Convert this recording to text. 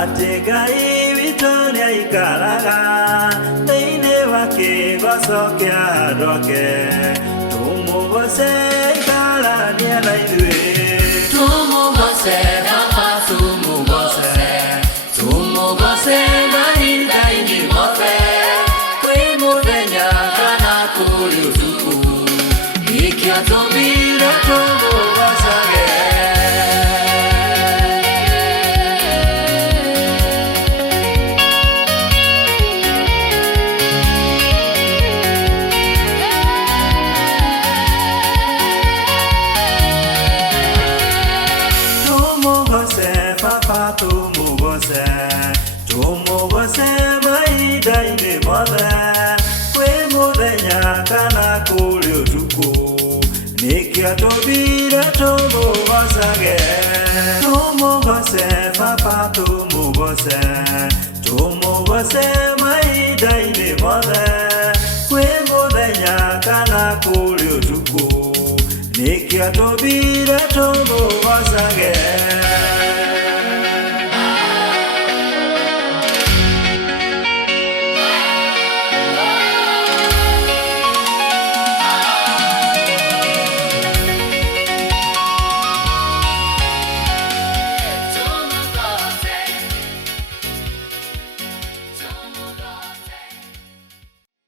Ategai vitoria ikaraga Teine wake wasokia doke Tumu vose ikara niela idue Tumu vose vapa tumu vose mahinda ini move Kwe muvenya kana kuri utuku Ikia tomira tumu vasage Tumu vose maida ini mothe Kwe muthenya kana kuri utuku Nikia tubire tumu vasage Tumu vose papa tumu vose maida ini mothe Kwe muthenya kana kuri utuku Nikia tubire tumu vasage